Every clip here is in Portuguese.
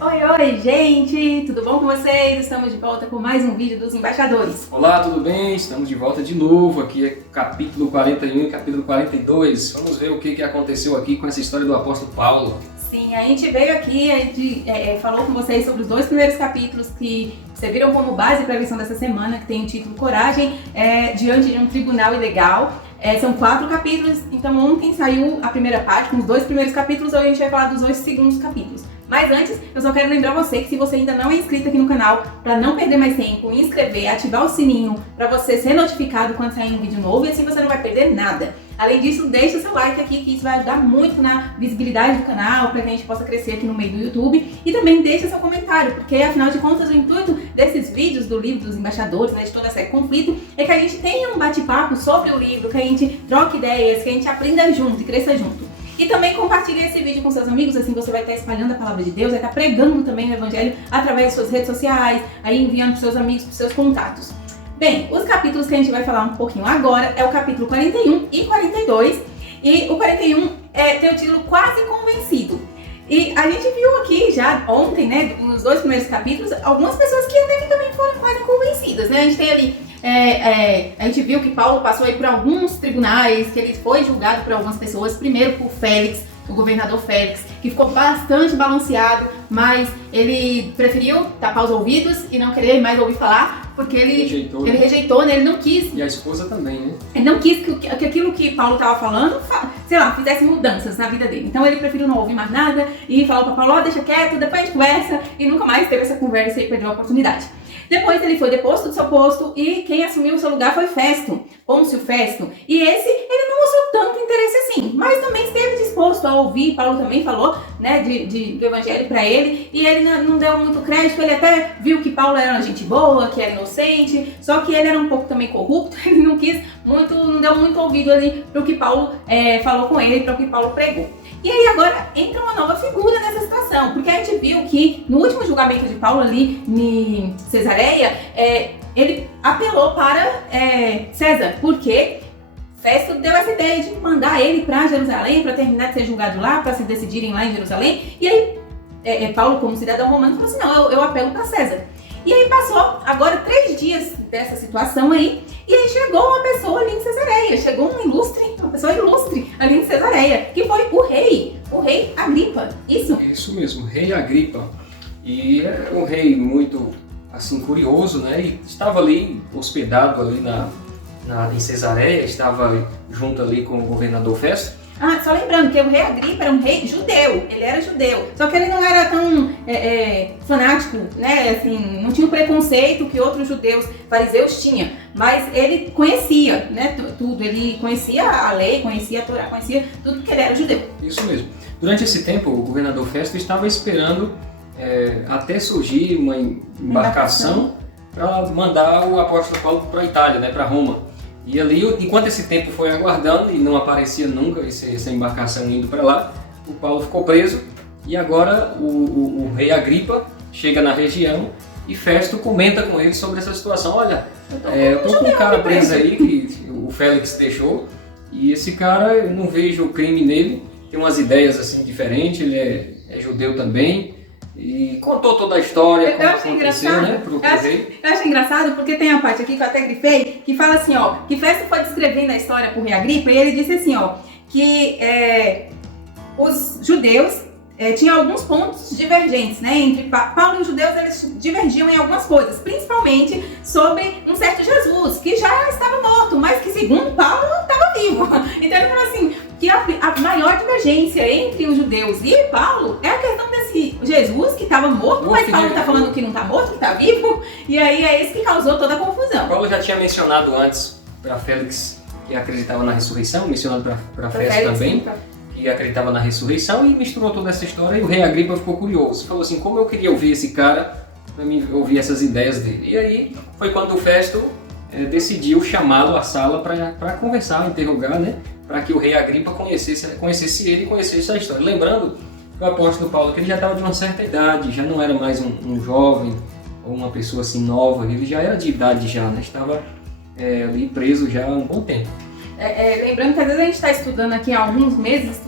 Oi, gente! Tudo bom com vocês? Estamos de volta com mais um vídeo dos embaixadores. Olá, tudo bem? Estamos de volta de novo. Aqui é capítulo 41 e capítulo 42. Vamos ver o que aconteceu aqui com essa história do apóstolo Paulo. Sim, a gente veio aqui, a gente falou com vocês sobre os dois primeiros capítulos que serviram como base para a lição dessa semana, que tem o título Coragem diante de um tribunal ilegal. São 4 capítulos, então ontem saiu a primeira parte com os 2 primeiros capítulos, hoje a gente vai falar dos 2 segundos capítulos. Mas antes, eu só quero lembrar você que se você ainda não é inscrito aqui no canal, para não perder mais tempo, inscrever, ativar o sininho para você ser notificado quando sair um vídeo novo e assim você não vai perder nada. Além disso, deixa seu like aqui que isso vai ajudar muito na visibilidade do canal, para que a gente possa crescer aqui no meio do YouTube. E também deixa seu comentário, porque afinal de contas o intuito desses vídeos do livro dos embaixadores, de toda essa conflito, é que a gente tenha um bate-papo sobre o livro, que a gente troque ideias, que a gente aprenda junto e cresça junto. E também compartilhe esse vídeo com seus amigos, assim você vai estar espalhando a palavra de Deus, vai estar pregando também o Evangelho através das suas redes sociais, aí enviando para seus amigos, para seus contatos. Bem, os capítulos que a gente vai falar um pouquinho agora é o capítulo 41 e 42, e o 41 tem o título Quase Convencido. E a gente viu aqui já ontem, né, nos 2 primeiros capítulos, algumas pessoas que até que também foram quase convencidas, né? A gente tem ali, a gente viu que Paulo passou aí por alguns tribunais, que ele foi julgado por algumas pessoas, primeiro por Félix, o governador Félix, que ficou bastante balanceado, mas ele preferiu tapar os ouvidos e não querer mais ouvir falar, porque ele rejeitou, né? Ele não quis. E a esposa também, né? Ele não quis que aquilo que Paulo estava falando, sei lá, fizesse mudanças na vida dele. Então ele preferiu não ouvir mais nada e falou para Paulo, deixa quieto, depois a gente conversa, e nunca mais teve essa conversa e perdeu a oportunidade. Depois ele foi deposto do seu posto e quem assumiu o seu lugar foi Festo, Pôncio Festo. E esse, ele não mostrou tanto interesse assim, mas também esteve disposto a ouvir. Paulo também falou, né, do evangelho para ele, e ele não deu muito crédito. Ele até viu que Paulo era uma gente boa, que era inocente, só que ele era um pouco também corrupto, ele não quis muito, não deu muito ouvido ali para o que Paulo falou com ele, para o que Paulo pregou. E aí agora entra uma nova figura nessa situação, porque a gente viu que no último julgamento de Paulo ali em Cesareia, ele apelou para César, porque Festo deu essa ideia de mandar ele para Jerusalém, para terminar de ser julgado lá, para se decidirem lá em Jerusalém. E aí Paulo, como cidadão romano, falou assim, não, eu apelo para César. E aí passou agora 3 dias dessa situação aí, e aí chegou uma pessoa ali em Cesareia, chegou uma pessoa ilustre ali em Cesareia, que foi o rei Agripa, isso? Isso mesmo, rei Agripa. E é um rei muito, assim, curioso, né? E estava ali, hospedado ali em Cesareia, estava junto ali com o governador Festo. Só lembrando que o rei Agripa era um rei judeu, ele era judeu, só que ele não era tão fanático, né, assim, não tinha o preconceito que outros judeus fariseus tinham, mas ele conhecia, né, tudo, ele conhecia a lei, conhecia a Torá, conhecia tudo porque ele era judeu. Isso mesmo. Durante esse tempo, o governador Festo estava esperando até surgir uma embarcação para mandar o apóstolo Paulo para a Itália, né, para Roma. E ali, enquanto esse tempo foi aguardando e não aparecia nunca essa embarcação indo para lá, o Paulo ficou preso e agora o rei Agripa chega na região e Festo comenta com ele sobre essa situação. Olha, eu tô com um cara preso aí que o Félix deixou e esse cara, eu não vejo crime nele, tem umas ideias assim diferentes, ele é judeu também. E contou toda a história, como aconteceu, né, pro rei. Eu acho engraçado porque tem a parte aqui que eu até grifei, que fala assim, ó, que Festo foi descrevendo a história pro rei Agripa e ele disse assim, ó, que os judeus tinham alguns pontos divergentes, né, entre Paulo e os judeus, eles divergiam em algumas coisas, principalmente sobre um certo Jesus, que já estava morto, mas que segundo Paulo estava vivo. Então ele falou assim, que a maior divergência entre os judeus e Paulo é a questão desse Jesus que estava morto, mas Paulo está falando que não está morto, que está vivo, e aí é isso que causou toda a confusão. Paulo já tinha mencionado antes para Félix que acreditava na ressurreição, mencionado para Festo também, que acreditava na ressurreição, e misturou toda essa história, e o rei Agripa ficou curioso, falou assim, como eu queria ouvir esse cara, para mim ouvir essas ideias dele. E aí foi quando o Festo decidiu chamá-lo à sala para conversar, interrogar, né? Para que o rei Agripa conhecesse ele e conhecesse a história. Lembrando que o apóstolo Paulo, que ele já estava de uma certa idade, já não era mais um jovem ou uma pessoa assim nova, ele já era de idade já, né? Estava ali preso já há um bom tempo. lembrando que às vezes a gente está estudando aqui há alguns meses,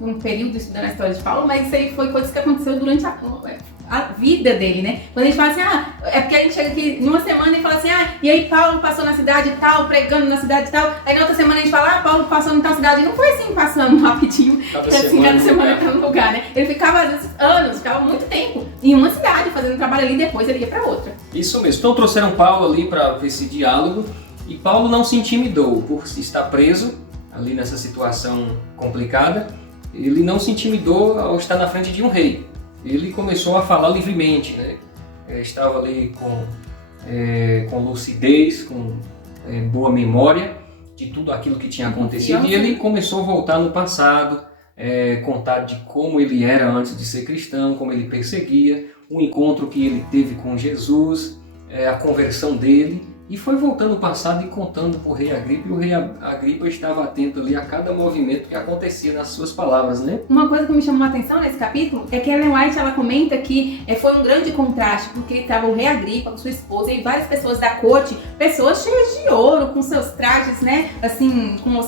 um período estudando a história de Paulo, mas isso aí foi coisa que aconteceu durante a vida dele, né? Quando a gente fala assim, é porque a gente chega aqui em uma semana e fala assim, e aí Paulo passou na cidade tal, pregando na cidade tal, aí na outra semana a gente fala, Paulo passou em tal cidade, e não foi assim, passando rapidinho, cada semana tá no lugar, né? Ele ficava às vezes anos, ficava muito tempo em uma cidade, fazendo trabalho ali, depois ele ia pra outra. Isso mesmo, então trouxeram Paulo ali para ver esse diálogo, e Paulo não se intimidou por estar preso ali nessa situação complicada, ele não se intimidou ao estar na frente de um rei. Ele começou a falar livremente, né? Estava ali com lucidez, com boa memória de tudo aquilo que tinha acontecido. E ele começou a voltar no passado, contar de como ele era antes de ser cristão, como ele perseguia, o encontro que ele teve com Jesus, a conversão dele. E foi voltando ao passado e contando para o rei Agripa, e o rei Agripa estava atento ali a cada movimento que acontecia nas suas palavras, né? Uma coisa que me chamou a atenção nesse capítulo é que Ellen White, ela comenta que foi um grande contraste, porque estava o rei Agripa com sua esposa e várias pessoas da corte, pessoas cheias de ouro, com seus trajes, né, assim, com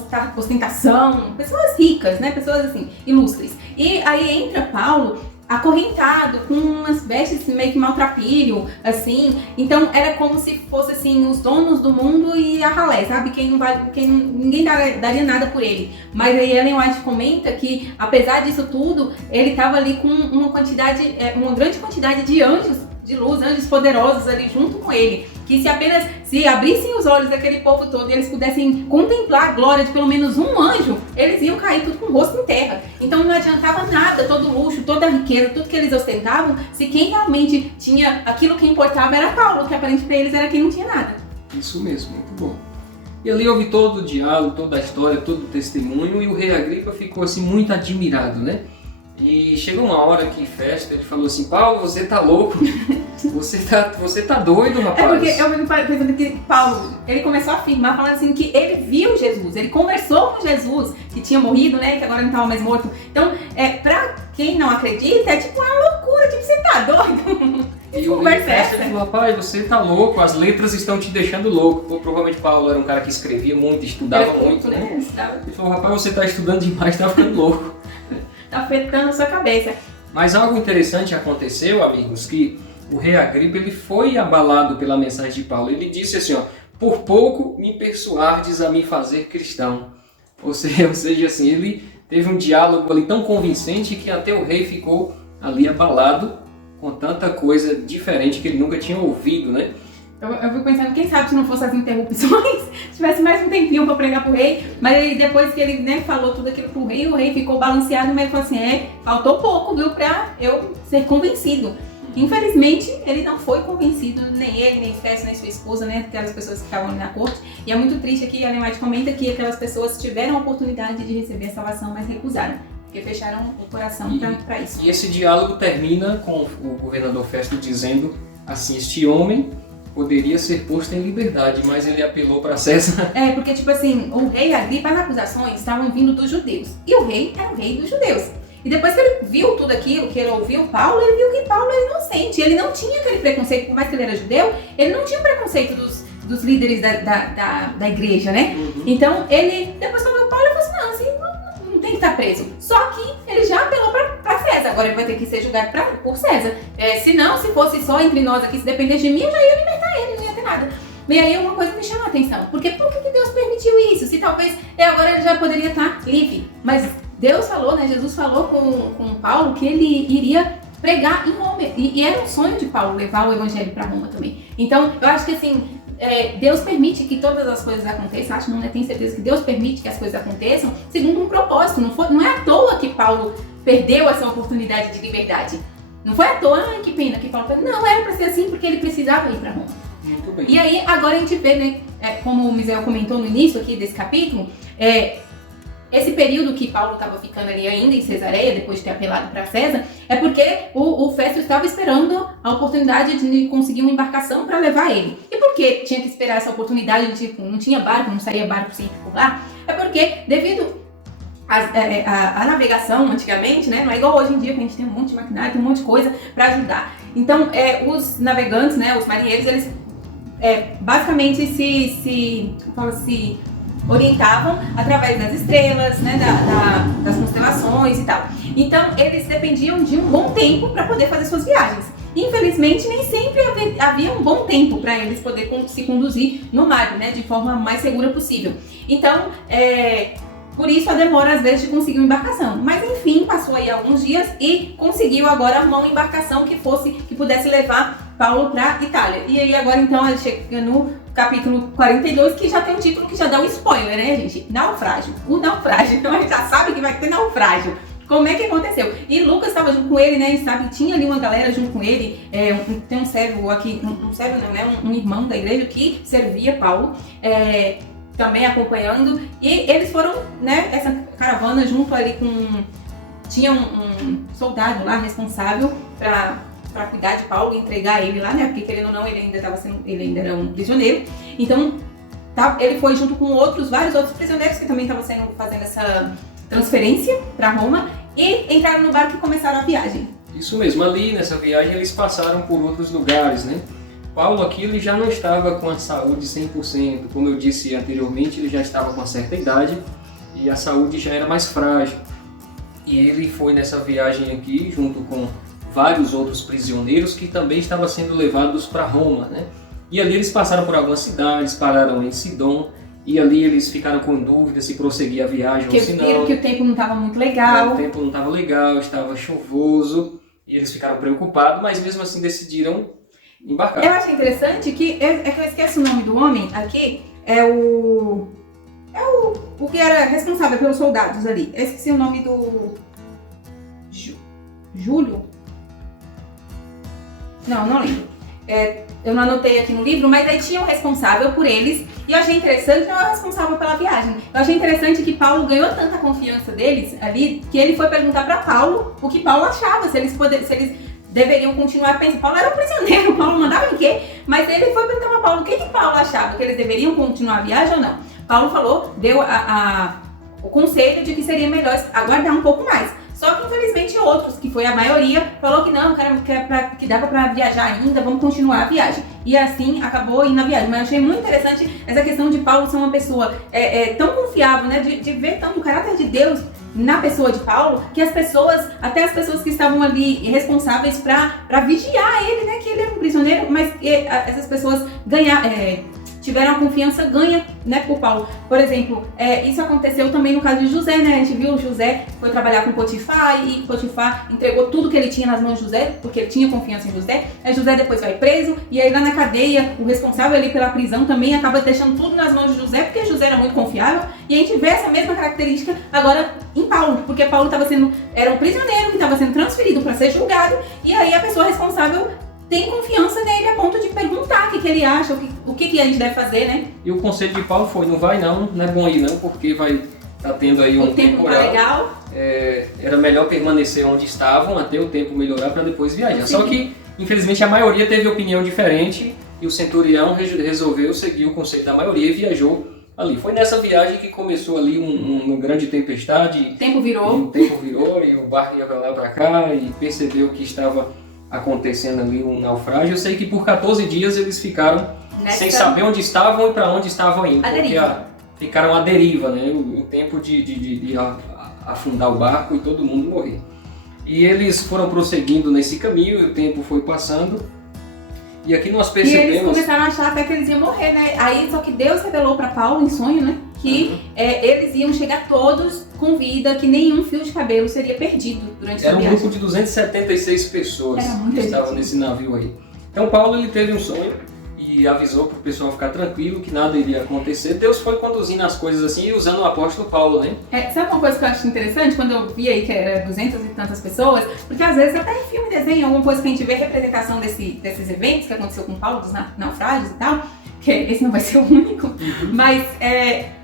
ostentação, pessoas ricas, né, pessoas assim, ilustres. E aí entra Paulo, acorrentado, com umas vestes meio que maltrapilho, assim. Então era como se fosse assim, os donos do mundo e a ralé, sabe? Ninguém daria nada por ele. Mas aí Ellen White comenta que, apesar disso tudo, ele estava ali com uma grande quantidade de anjos de luz, anjos poderosos ali junto com ele, que se abrissem os olhos daquele povo todo e eles pudessem contemplar a glória de pelo menos um anjo, eles iam cair tudo com o rosto em terra. Então não adiantava nada, todo o luxo, toda a riqueza, tudo que eles ostentavam, se quem realmente tinha aquilo que importava era Paulo, que aparente para eles era quem não tinha nada. Isso mesmo, muito bom. E ali houve todo o diálogo, toda a história, todo o testemunho, e o rei Agripa ficou assim muito admirado, né? E chegou uma hora que em festa, ele falou assim, Paulo, você tá louco, você tá doido, rapaz. É porque eu fico pensando que Paulo, ele começou a afirmar, falando assim, que ele viu Jesus, ele conversou com Jesus, que tinha morrido, né, que agora não estava mais morto. Então, pra quem não acredita, é tipo uma loucura, tipo, você tá doido? E o rei festa falou, rapaz, você tá louco, as letras estão te deixando louco. Ou, provavelmente Paulo era um cara que escrevia muito, estudava muito, né? Ele falou, rapaz, você tá estudando demais, tá ficando louco. Tá afetando a sua cabeça. Mas algo interessante aconteceu, amigos, que o rei Agripa, ele foi abalado pela mensagem de Paulo. Ele disse assim, por pouco me persuardes a me fazer cristão. Ou seja, assim, ele teve um diálogo ali tão convincente que até o rei ficou ali abalado com tanta coisa diferente que ele nunca tinha ouvido, né? Eu fico pensando, quem sabe se não fosse as interrupções, tivesse mais um tempinho para pregar pro rei, mas aí depois que ele, né, falou tudo aquilo pro rei, o rei ficou balanceado, mas ele falou assim, faltou pouco, viu, pra eu ser convencido. Infelizmente, ele não foi convencido, nem ele, nem Festo, nem sua esposa, né, aquelas pessoas que estavam ali na corte, e é muito triste aqui, a Ellen White comenta que aquelas pessoas tiveram a oportunidade de receber a salvação, mas recusaram, porque fecharam o coração para isso. E esse diálogo termina com o governador Festo dizendo assim, este homem poderia ser posto em liberdade, mas ele apelou para César. Porque tipo assim, o rei Agripa, as acusações estavam vindo dos judeus, e o rei era o rei dos judeus. E depois que ele viu tudo aquilo, que ele ouviu Paulo, ele viu que Paulo era inocente, ele não tinha aquele preconceito, por mais que ele era judeu, ele não tinha preconceito dos líderes da igreja, né? Uhum. Então ele, depois que viu Paulo, ele falou assim, não, assim, não tem que estar preso. Só que ele já apelou para César, agora ele vai ter que ser julgado por César. Se fosse só entre nós aqui, se dependesse de mim, eu já ia libertar ele, não ia ter nada. E aí uma coisa me chama a atenção, porque por que Deus permitiu isso? Se talvez agora ele já poderia estar livre, mas Deus falou, né, Jesus falou com Paulo que ele iria pregar em Roma, e era um sonho de Paulo levar o evangelho para Roma também. Então eu acho que assim, Deus permite que todas as coisas aconteçam, acho, não, né, tenho certeza que Deus permite que as coisas aconteçam segundo um propósito, não é à toa que Paulo perdeu essa oportunidade de liberdade. Não foi à toa, que pena que Paulo perdeu. Não, era para ser assim porque ele precisava ir para Roma. Muito bem. E aí, agora a gente vê, né, como o Misael comentou no início aqui desse capítulo, esse período que Paulo estava ficando ali ainda em Cesareia, depois de ter apelado para César, é porque o Festo estava esperando a oportunidade de conseguir uma embarcação para levar ele. E por que tinha que esperar essa oportunidade? Tipo, não tinha barco, não saía barco sempre por lá? É porque, devido a navegação antigamente, né, não é igual hoje em dia que a gente tem um monte de maquinário, tem um monte de coisa para ajudar. Então, os navegantes, né, os marinheiros, eles basicamente se orientavam através das estrelas, né, das constelações e tal. Então, eles dependiam de um bom tempo para poder fazer suas viagens. Infelizmente, nem sempre havia um bom tempo para eles poder se conduzir no mar, né, de forma mais segura possível. Então, por isso a demora às vezes de conseguir uma embarcação. Mas enfim, passou aí alguns dias e conseguiu agora uma embarcação que pudesse levar Paulo para Itália. E aí agora então ele chega no capítulo 42, que já tem um título que já dá um spoiler, né, gente? Naufrágio. O naufrágio. Então a gente já sabe que vai ter naufrágio. Como é que aconteceu? E Lucas estava junto com ele, né? E sabe, tinha ali uma galera junto com ele. Tem um servo aqui, um servo não, né? Um irmão da igreja que servia Paulo. Também acompanhando, e eles foram, né, essa caravana junto ali com... Tinha um soldado lá responsável para cuidar de Paulo e entregar ele lá, né, porque querendo ou não, ele ainda era um prisioneiro. Então, ele foi junto com vários outros prisioneiros que também estavam fazendo essa transferência para Roma, e entraram no barco e começaram a viagem. Isso mesmo, ali nessa viagem eles passaram por outros lugares, né? Paulo aqui ele já não estava com a saúde 100%, como eu disse anteriormente, ele já estava com uma certa idade e a saúde já era mais frágil. E ele foi nessa viagem aqui junto com vários outros prisioneiros que também estavam sendo levados para Roma, né? E ali eles passaram por algumas cidades, pararam em Sidom, e ali eles ficaram com dúvida se prosseguir a viagem ou se não. Viram que o tempo não estava muito legal. O tempo não estava legal, estava chuvoso, e eles ficaram preocupados, mas mesmo assim decidiram embarcar. Eu achei interessante que eu esqueço o nome do homem aqui, o que era responsável pelos soldados ali. Eu esqueci o nome do Júlio? Não lembro. Eu não anotei aqui no livro, mas aí tinha um responsável por eles, e eu achei interessante, não é o responsável pela viagem. Eu achei interessante que Paulo ganhou tanta confiança deles ali, que ele foi perguntar para Paulo o que Paulo achava, se eles deveriam continuar pensando. Paulo era um prisioneiro, Paulo mandava em quê? Mas ele foi perguntar para Paulo o que Paulo achava, que eles deveriam continuar a viagem ou não. Paulo falou, deu o conselho de que seria melhor aguardar um pouco mais. Só que infelizmente outros, que foi a maioria, falou que não, que dava para viajar ainda, vamos continuar a viagem. E assim acabou indo a viagem. Mas eu achei muito interessante essa questão de Paulo ser uma pessoa tão confiável, né, de ver tanto o caráter de Deus na pessoa de Paulo, que até as pessoas que estavam ali responsáveis para vigiar ele, né, que ele era um prisioneiro, mas essas pessoas tiveram a confiança ganha, né, por Paulo. Por exemplo, isso aconteceu também no caso de José, né? A gente viu José foi trabalhar com Potifar e Potifar entregou tudo que ele tinha nas mãos de José, porque ele tinha confiança em José. Aí José depois vai preso e aí lá na cadeia, o responsável ali pela prisão também acaba deixando tudo nas mãos de José, porque José era muito confiável. E a gente vê essa mesma característica agora em Paulo, porque Paulo era um prisioneiro que estava sendo transferido para ser julgado, e aí a pessoa responsável tem confiança nele a ponto de perguntar o que ele acha, o que a gente deve fazer, né? E o conselho de Paulo foi, não vai não é bom ir não, porque vai estar tendo aí um tempo não tá legal. Era melhor permanecer onde estavam até o tempo melhorar para depois viajar. Sim. Só que, infelizmente, a maioria teve opinião diferente e o centurião resolveu seguir o conselho da maioria e viajou ali. Foi nessa viagem que começou ali uma grande tempestade. O tempo virou e o barco ia pra lá para cá e percebeu que estava acontecendo ali um naufrágio. Eu sei que por 14 dias eles ficaram sem saber onde estavam e para onde estavam indo. Ficaram à deriva, né? O tempo de afundar o barco e todo mundo morrer. E eles foram prosseguindo nesse caminho e o tempo foi passando. E aqui nós percebemos... E eles começaram a achar até que eles iam morrer, né? Aí só que Deus revelou para Paulo em sonho, né? Que eles iam chegar todos com vida, que nenhum fio de cabelo seria perdido durante essa viagem. Era um grupo de 276 pessoas que estavam nesse navio aí. Então Paulo ele teve um sonho e avisou para o pessoal ficar tranquilo, que nada iria acontecer. Deus foi conduzindo as coisas assim e usando o apóstolo Paulo, né? Sabe uma coisa que eu acho interessante? Quando eu vi aí que era 200 e tantas pessoas, porque às vezes até em filme, desenho, alguma coisa que a gente vê representação desses eventos que aconteceu com Paulo, dos naufrágios e tal, que esse não vai ser o único, mas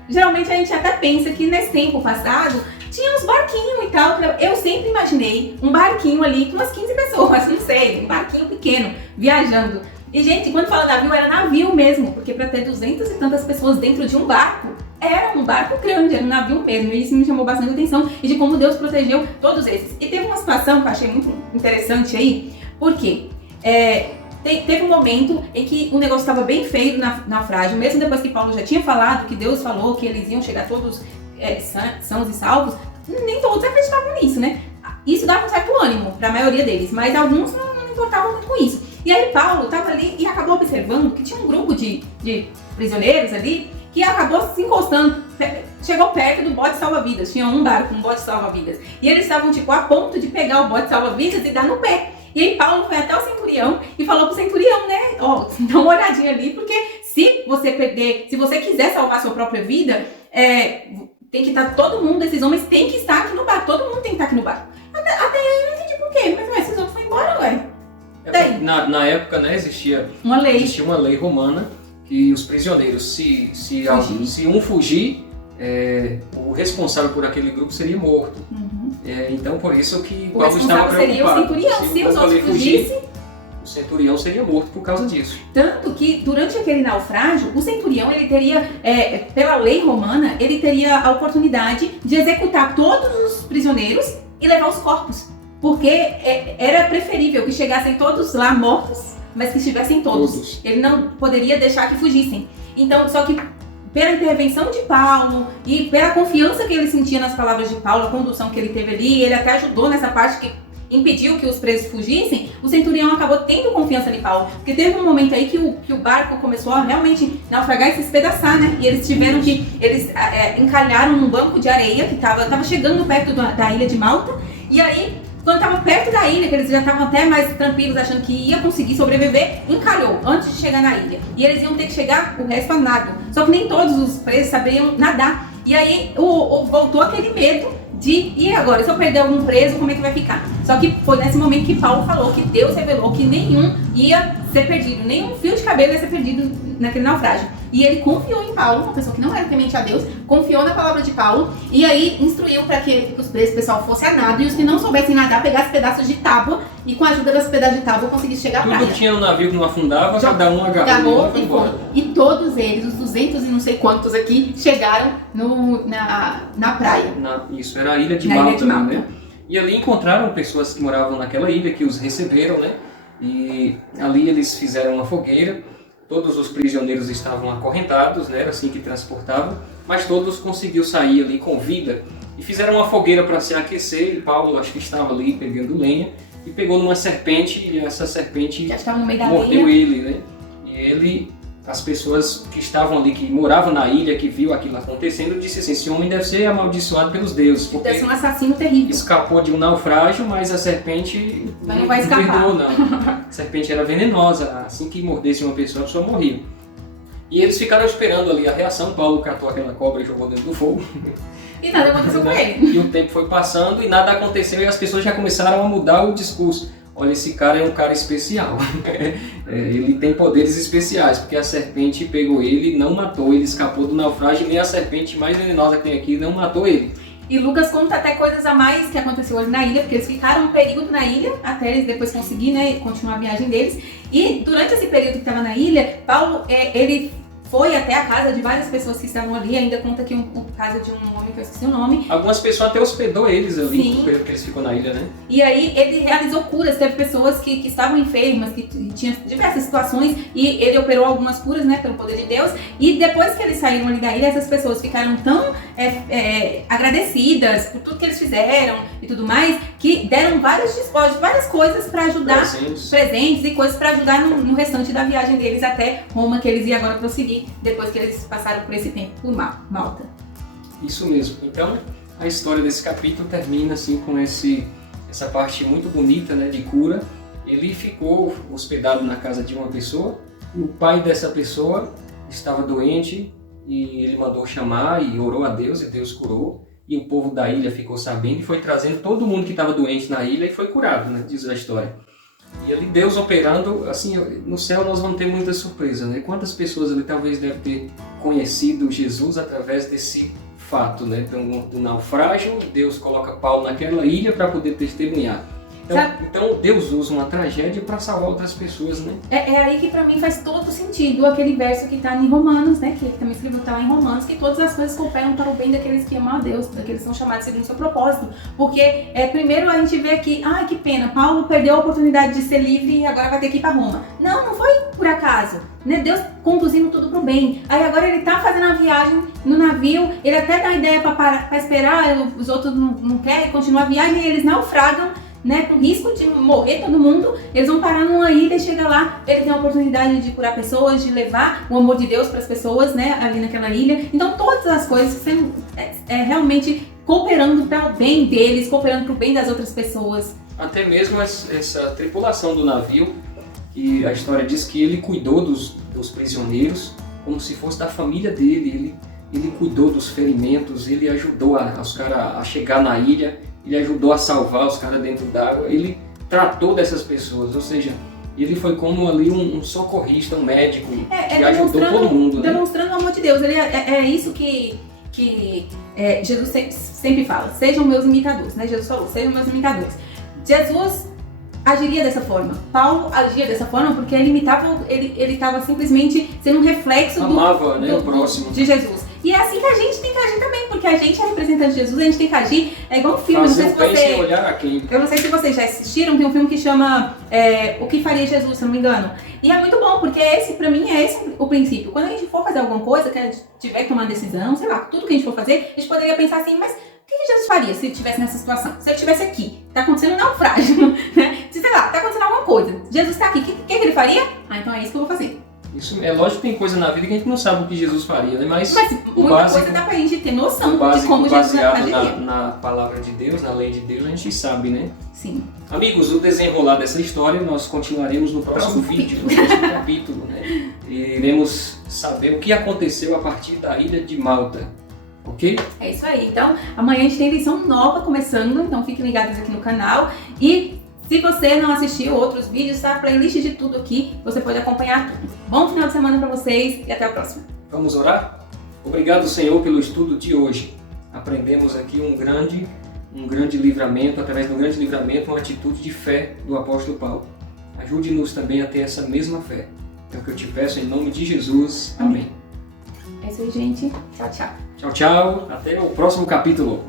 geralmente a gente até pensa que nesse tempo passado tinha uns barquinhos e tal. Eu sempre imaginei um barquinho ali com umas 15 pessoas, não sei, um barquinho pequeno, viajando. E, gente, quando fala navio, era navio mesmo, porque para ter 200 e tantas pessoas dentro de um barco, era um barco grande, era um navio mesmo. E isso me chamou bastante atenção e de como Deus protegeu todos esses. E teve uma situação que eu achei muito interessante aí, porque teve um momento em que o negócio estava bem feio no naufrágio, mesmo depois que Paulo já tinha falado, que Deus falou que eles iam chegar todos sãos e salvos, nem todos acreditavam nisso, né? Isso dava um certo ânimo para a maioria deles, mas alguns não importavam muito com isso. E aí Paulo estava ali e acabou observando que tinha um grupo de prisioneiros ali que acabou se encostando, chegou perto do bote salva-vidas. Tinha um barco, um bote salva-vidas. E eles estavam tipo a ponto de pegar o bote salva-vidas e dar no pé. E aí Paulo foi até o centurião e falou pro centurião, né, ó, dá uma olhadinha ali, porque se você quiser salvar sua própria vida, tem que estar todo mundo, esses homens tem que estar aqui no barco, todo mundo tem que estar aqui no barco. Até aí eu não entendi por quê, mas esses outros foram embora, ué. Na época, né, existia uma lei romana que os prisioneiros, se um fugir, o responsável por aquele grupo seria morto. Então, por isso que Paulo estava preocupado. Seria o centurião, se os outros fugissem, o centurião seria morto por causa disso. Tanto que, durante aquele naufrágio, o centurião, ele teria, pela lei romana, ele teria a oportunidade de executar todos os prisioneiros e levar os corpos. Porque era preferível que chegassem todos lá mortos, mas que estivessem todos. Ele não poderia deixar que fugissem. Então, só que pela intervenção de Paulo e pela confiança que ele sentia nas palavras de Paulo, a condução que ele teve ali, ele até ajudou nessa parte que impediu que os presos fugissem, o centurião acabou tendo confiança em Paulo. Porque teve um momento aí que o barco começou a realmente naufragar e se espedaçar, né? E eles tiveram que... Eles encalharam num banco de areia que estava chegando perto da ilha de Malta. E aí, quando estava perto da ilha, que eles já estavam até mais tranquilos, achando que ia conseguir sobreviver, encalhou antes de chegar na ilha. E eles iam ter que chegar o resto a nado. Só que nem todos os presos sabiam nadar. E aí voltou aquele medo e agora, se eu perder algum preso, como é que vai ficar? Só que foi nesse momento que Paulo falou que Deus revelou que nenhum ia ser perdido, nenhum fio de cabelo ia ser perdido naquele naufrágio. E ele confiou em Paulo, uma pessoa que não era temente a Deus, confiou na palavra de Paulo e aí instruiu para que os presos, o pessoal fosse a nado e os que não soubessem nadar pegassem pedaços de tábua e com a ajuda dos pedaços de tábua conseguissem chegar à praia. Tudo que tinha no navio que não afundava, cada um agarrou e foi. E todos eles, os 200 e não sei quantos aqui, chegaram na praia. Isso, era a ilha de Malta, né? E ali encontraram pessoas que moravam naquela ilha, que os receberam, né? E ali eles fizeram uma fogueira. Todos os prisioneiros estavam acorrentados, né? Era assim que transportavam, mas todos conseguiram sair ali com vida e fizeram uma fogueira para se aquecer. E Paulo, acho que estava ali pegando lenha e pegou numa serpente e essa serpente mordeu ele, né? E as pessoas que estavam ali, que moravam na ilha, que viu aquilo acontecendo, disse assim: esse homem deve ser amaldiçoado pelos deuses, porque deve ser um assassino terrível. Escapou de um naufrágio, mas a serpente não vai escapar. Perdoou, não. A serpente era venenosa, assim que mordesse uma pessoa, a pessoa morria. E eles ficaram esperando ali a reação. Paulo catou aquela cobra e jogou dentro do fogo. E nada aconteceu com ele. E o tempo foi passando e nada aconteceu e as pessoas já começaram a mudar o discurso. Olha, esse cara é um cara especial. Ele tem poderes especiais, porque a serpente pegou ele, não matou, ele escapou do naufrágio, nem a serpente mais venenosa que tem aqui não matou ele. E Lucas conta até coisas a mais que aconteceu ali na ilha, porque eles ficaram um período na ilha, até eles depois conseguirem, né, continuar a viagem deles. E durante esse período que estava na ilha, Paulo, ele foi até a casa de várias pessoas que estavam ali, ainda conta aqui a casa de um homem que eu esqueci o nome. Algumas pessoas até hospedou eles ali, Sim. no período que eles ficou na ilha, né? E aí ele realizou curas, teve pessoas que estavam enfermas, que tinham diversas situações, e ele operou algumas curas, né, pelo poder de Deus. E depois que eles saíram ali da ilha, essas pessoas ficaram tão agradecidas por tudo que eles fizeram e tudo mais, que deram vários despojos, várias coisas para ajudar, presentes e coisas para ajudar no restante da viagem deles até Roma, que eles iam agora prosseguir, depois que eles passaram por esse tempo por Malta. Isso mesmo. Então, a história desse capítulo termina assim com essa parte muito bonita, né, de cura. Ele ficou hospedado na casa de uma pessoa e o pai dessa pessoa estava doente e ele mandou chamar e orou a Deus e Deus curou. E o povo da ilha ficou sabendo e foi trazendo todo mundo que estava doente na ilha e foi curado, né, diz a história. E ali Deus operando, assim, no céu nós vamos ter muita surpresa, né? Quantas pessoas ali talvez devem ter conhecido Jesus através desse fato, né? Então, do naufrágio, Deus coloca Paulo naquela ilha para poder testemunhar. Então Deus usa uma tragédia para salvar outras pessoas, né? É aí que pra mim faz todo sentido aquele verso que tá em Romanos, né? Que ele também escreveu, tá lá em Romanos, que todas as coisas cooperam para o bem daqueles que amam a Deus, daqueles que são chamados segundo o seu propósito. Porque primeiro a gente vê aqui, que pena, Paulo perdeu a oportunidade de ser livre e agora vai ter que ir pra Roma. Não foi por acaso, né? Deus conduzindo tudo pro bem. Aí agora ele tá fazendo a viagem no navio, ele até dá ideia pra esperar, os outros não querem continuar a viagem e eles naufragam, né, com risco de morrer todo mundo. Eles vão parar numa ilha e chega lá, ele tem a oportunidade de curar pessoas, de levar o amor de Deus para as pessoas, né, ali naquela ilha. Então todas as coisas sendo realmente cooperando para o bem deles, cooperando para o bem das outras pessoas. Até mesmo essa tripulação do navio, que a história diz que ele cuidou dos prisioneiros como se fosse da família dele. Ele cuidou dos ferimentos, ele ajudou os caras a chegar na ilha, ele ajudou a salvar os caras dentro d'água, ele tratou dessas pessoas, ou seja, ele foi como ali um socorrista, um médico, que ajudou todo mundo. Demonstrando o amor de Deus, é isso que Jesus sempre fala, sejam meus imitadores, né? Jesus falou, sejam meus imitadores. Jesus agiria dessa forma, Paulo agia dessa forma porque ele imitava, ele estava simplesmente sendo um reflexo o próximo de Jesus. E é assim que a gente tem que agir também, porque a gente é representante de Jesus, a gente tem que agir igual um filme. Eu não sei se vocês já assistiram, tem um filme que chama O que Faria Jesus, se eu não me engano. E é muito bom, porque pra mim é esse o princípio. Quando a gente for fazer alguma coisa, que a gente tiver que tomar uma decisão, sei lá, tudo que a gente for fazer, a gente poderia pensar assim, mas o que Jesus faria se ele estivesse nessa situação? Se ele estivesse aqui, tá acontecendo um naufrágio, né? Se, sei lá, tá acontecendo alguma coisa, Jesus tá aqui, o que ele faria? Então é isso que eu vou fazer. Isso é lógico que tem coisa na vida que a gente não sabe o que Jesus faria, né? Mas muita básico, coisa dá pra gente ter noção de como Jesus agiria. Na palavra de Deus, na lei de Deus, a gente sabe, né? Sim. Amigos, o desenrolar dessa história nós continuaremos no próximo vídeo, no próximo capítulo, né? E iremos saber o que aconteceu a partir da ilha de Malta, ok? É isso aí. Então, amanhã a gente tem lição nova começando, então fiquem ligados aqui no canal. E se você não assistiu outros vídeos, tá? A playlist de tudo aqui, você pode acompanhar tudo. Bom final de semana para vocês e até a próxima. Vamos orar? Obrigado, Senhor, pelo estudo de hoje. Aprendemos aqui um grande livramento, através de um grande livramento, uma atitude de fé do apóstolo Paulo. Ajude-nos também a ter essa mesma fé. É o que eu te peço em nome de Jesus. Amém. É isso aí, gente. Tchau, tchau. Tchau, tchau. Até o próximo capítulo.